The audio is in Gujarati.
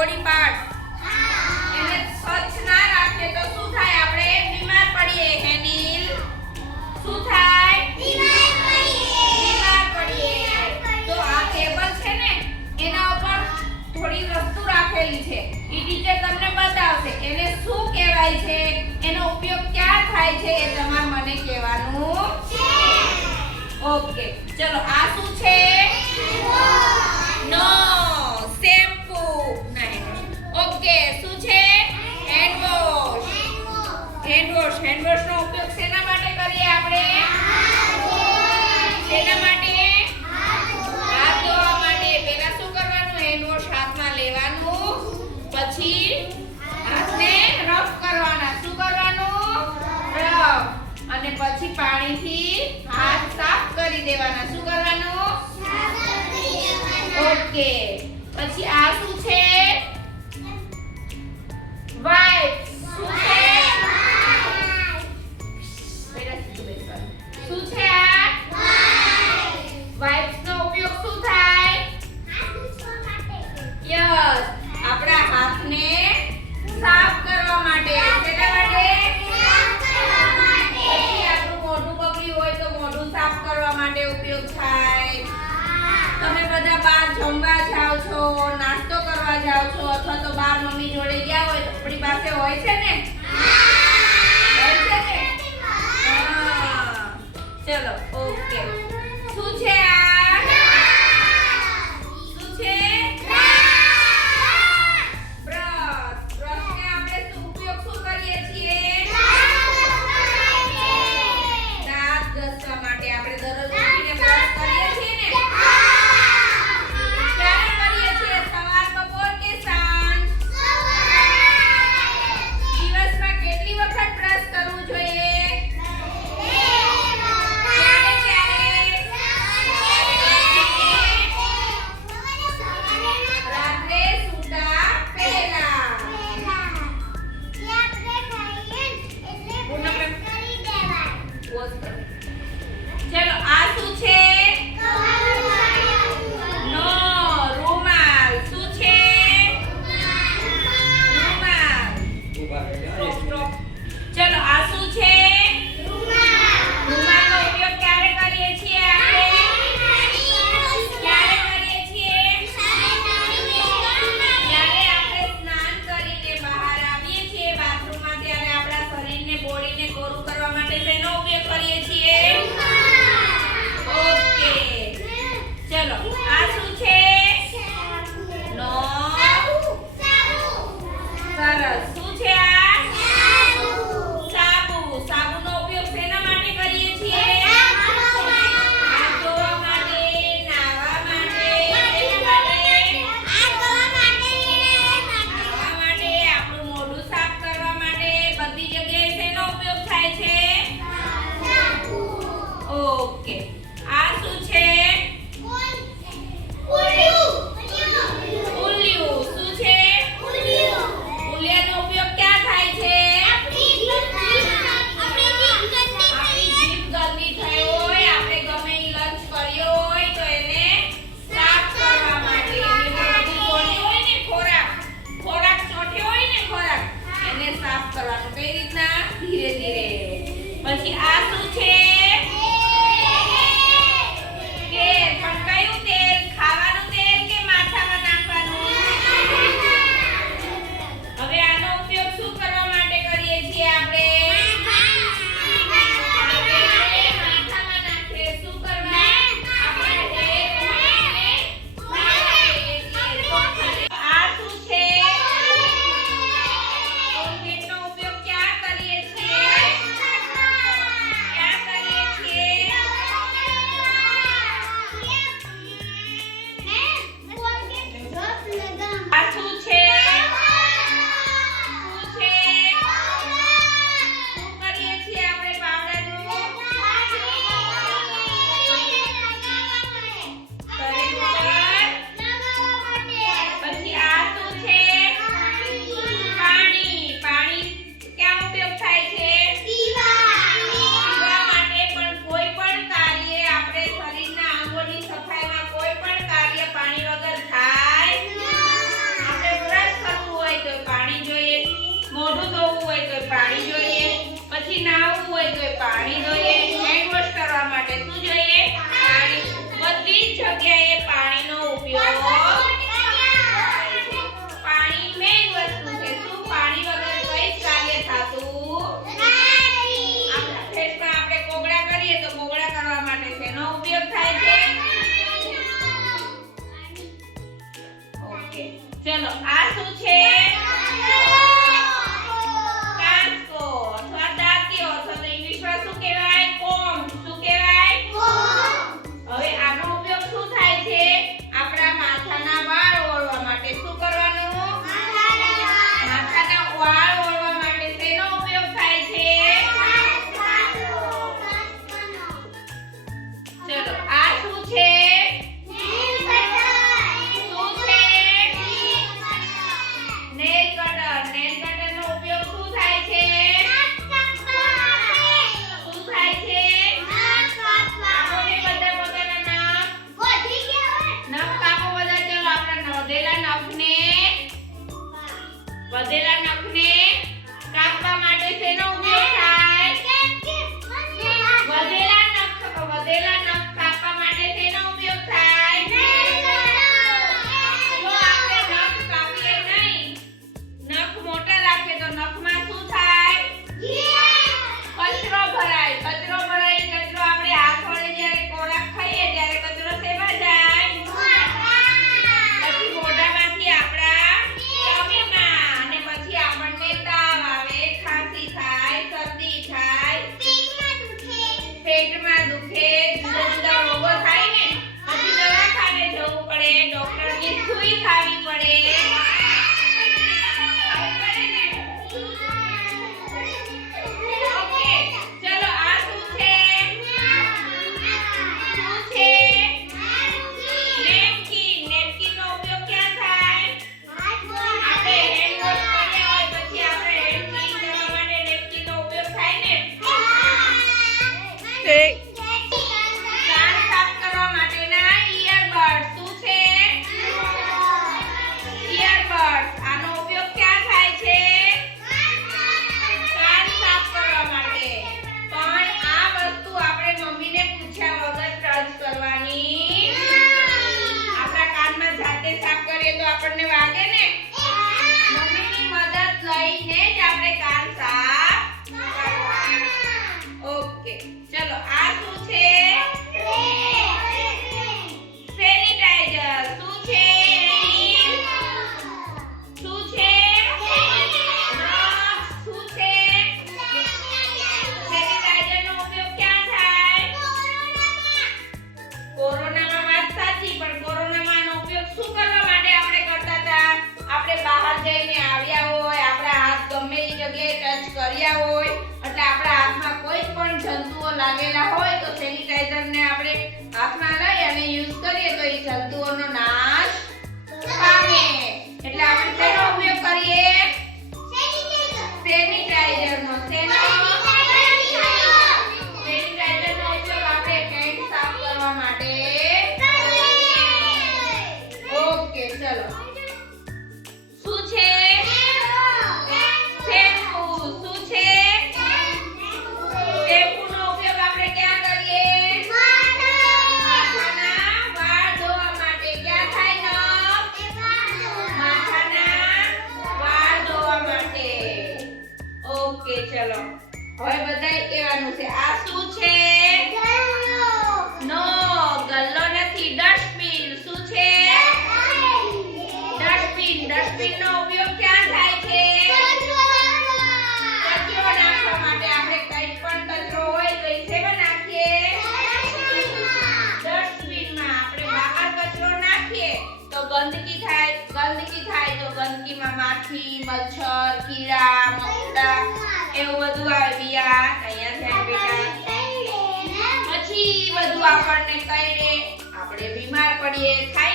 બોડી પાર્ટ એને સ્વચ્છ ના રાખીએ તો શું થાય? આપણે બીમાર પડીએ. હેનિલ શું થાય? બીમાર પડીએ. તો આ ટેબલ છે ને એના ઉપર થોડી વસ્તુ રાખેલી છે. ઈ ટીચર તમને બતાવશે એને શું કહેવાય છે, એનો ઉપયોગ ક્યાં થાય છે એ તમારે મને કહેવાનું છે. ઓકે, ચલો આ શું છે? નો શેમ્પૂ નહીં. ઓકે, શું છે? Hand wash. હેન્ડ વોશ નો ઉપયોગ શેના માટે કરીએ આપણે? શેના માટે? હાથ ધોવા માટે. પહેલા શું કરવાનું? હેન્ડ વોશ હાથમાં લેવાનું, પછી હાથને રફ કરવાના. શું કરવાનું? રફ. અને પછી પાણીથી હાથ સાફ કરી દેવાના. શું કરવાનું? ઓકે, પછી આ શું છે? વાઇપ. શું છે? શું છે આ? વાઇપ્સ નો ઉપયોગ શું થાય? યસ, આપણા હાથને સાફ કરવા માટે. શેના માટે? પછી આપણું મોઢું બગડ્યું હોય તો મોઢું સાફ કરવા માટે ઉપયોગ થાય. તમે બધા બહાર જમવા જાવ છો, નાસ્તો કરવા જાવ છો, અથવા તો બહાર મમ્મી જોડે ગયા હોય તો આપણી પાસે હોય છે ને? હોય છે ને? હા. ચલો, ઓકે. શું છે આ? શું છે? બ્રશ. બ્રશને આપણે શું ઉપયોગ શું કરીએ છીએ? દાંત ઘસવા માટે. આપણે દરરોજ ઉઠીને બ્રશ કરીએ છીએ ને? ક્યારે કરીએ છીએ? સવાર, બપોર કે સાંજ? દિવસમાં કેટલી વખત બ્રશ કરવું જોઈએ? રાત્રે સૂતા પહેલા. ચલો આ શું છે? નો રૂમાલ. શું છે? રૂમાલ. ચલો આ શું છે? રૂમાલનો ઉપયોગ ક્યારે કરીએ છીએ આપણે? ક્યારે કરીએ છીએ? જ્યારે આપણે સ્નાન કરીને બહાર આવીએ છીએ બાથરૂમમાં, ત્યારે આપણા શરીરને, બોડીને કોરું કરવા માટે શેનો ઉપયોગ કરીએ છીએ? ઓકે, ચલો આ શું છે? નો. સરસ. શું છે આ? સાબુ. સાબુનો ઉપયોગ શેના માટે કરીએ છીએ? હાથ ધોવા માટે, નાહવા માટે. શેના માટે? નાહવા માટે, આપણું મોઢું સાફ કરવા માટે. બધી જગ્યાએ શેનો ઉપયોગ થાય છે? ઓકે, આ શું છે? ઉલિયું. શું છે? ઉલિયાનો ઉપયોગ ક્યાં થાય છે? આપણી જીભ ગંદી થઈ હોય, આપણે ગમે ઈ લંચ કર્યો હોય તો એને સાફ કરવા માટે. એની બધી બોડી હોય ને, ખોરાક ચોટ્યો હોય ને, ખોરાક એને સાફ કરવાનું. કઈ રીતના? ધીરે ધીરે. પછી આ શું છે? તેલ. પણ કયું તેલ? ખાવાનું તેલ કે માથામાં નાખવાનું? હવે આનો ઉપયોગ શું કરવા માટે કરીએ છીએ આપણે? માથામાં નાખીએ. શું કરવા? આપણા હેર ઓઇલને આ શું છે? કોલગેટનો ઉપયોગ ક્યાં કરીએ છીએ? કરીએ તો બોગડા કરવા માટે શેનો ઉપયોગ થાય છે? ઓકે ચલો આ શું છે? કાંસકો અથવા દાંતિયો અથવા તો ઇંગ્લિશમાં શું કહેવાય? કોમ્બ. શું કહેવાય? હવે આનો ઉપયોગ શું થાય છે? આપણા માથાના વાળ ઓળવા માટે. શું કરવાનું? માથાના વાળ ઓળવા માટે શેનો ઉપયોગ થાય છે? ચલો આ શું છે? શું છે? Nail cutter. નેલ કટરનો ઉપયોગ શું થાય છે? શું થાય છે? આપોને બધા પોતાના નખ કાપો બધા. ચલો આપણા વધેલા નખને કાપવા માટે શેનો ઉપયોગ થાય? વધેલા નખ કાપવા માટે શેનો ઉપયોગ થાય? જો આપણે નખ કાપીએ નહીં, નખ મોટા રાખીએ તો નખમાં શું થાય? કચરો ભરાય. કચરો આપણે હાથ વડે જ્યારે ખોરાક ખાઈએ ત્યારે કચરો શેમાં જાય? પછી મોઢામાંથી આપણા ટમીમાં, અને પછી આપણને તાવ આવે, ખાંસી થાય, શરદી થાય, પેટમાં દુખે, જુદા જુદા રોગો થાય ને, પછી દવાખાને જવું પડે, ડોક્ટરની સુઈ ખાવી પડે. ઓકે ચલો આ શું છે? શું છે? નેપકિન. નેપકિનનો ઉપયોગ ક્યાં થાય? આપણે હેન્ડ વોશ કર્યા હોય પછી આપણે હેન્ડ ક્લીન કરવા માટે નેપકિનનો ઉપયોગ થાય ને. કાન સાફ કરવા માટેના ઇયરબડ્સ. શું છે? ઇયરબડ્સ. આનો ઉપયોગ ક્યાં થાય છે? કાન સાફ કરવા માટે. પણ આ વસ્તુ આપણે મમ્મીને પૂછ્યા વગર ટચ કરવાની. આપણા કાનમાં જાતે સાફ કરીએ તો આપણને વાગે ને. મમ્મીની મદદ લઈને જ આપણે કાન સાફ કરવાના. ઓકે ચલો આ શું છે? સેનિટાઈઝર. શું છે? શું છે? શું છે? સેનિટાઈઝરનો ઉપયોગ ક્યાં થાય? કોરોનામાં વાત સાચી, પણ કોરોનામાં આનો ઉપયોગ શું કરવા માટે આપણે કરતા હતા? આપણે બહાર જઈને આવ્યા હોય, આપણા હાથ ગમે એ જગ્યાએ ટચ કર્યા હોય, એટલે આપણા હાથમાં કોઈ પણ જંતુઓ લાગેલા હોય તો સેનિટાઈઝરને આપણે હાથમાં લઈ અને યુઝ કરીએ તો એ જંતુઓનો નાશ પામે. એટલે આપણે શેનો ઉપયોગ કરીએ? સેનિટાઈઝરનો. સેનિટાઈઝરનો ઉપયોગ આપણે હેન્ડ સાફ કરવા માટે કરીએ. ઓકે ચલો શું છે? શેમ્પુ. શું છે? શેમ્પુનો ઉપયોગ આપણે ક્યાં કરીએ? માથાના વાળ ધોવા માટે. ક્યાં થાય? માથાના વાળ ધોવા માટે. ઓકે ચલો હવે બધાય કહેવાનું છે. આ શું છે? નો ગલ્લો નથી, ડસ્ટબિન. શું છે? ડસ્ટબિન. ડસ્ટબિનનો ઉપયોગ ક્યાં થાય છે? કચરો નાખવા માટે. આપણે કંઈ પણ કચરો હોય તો એ શેમાં નાખીએ? ડસ્ટબિનમાં. આપણે બહાર કચરો નાખીએ તો ગંદકી થાય. તો ગંદકીમાં માખી, મચ્છર, કીડા, મકોડા એવું બધું આવે. બિયા અહીંયા થાય બેટા. પછી બધું આપણને કરડે, આપણે બીમાર પડીએ, ખાઈ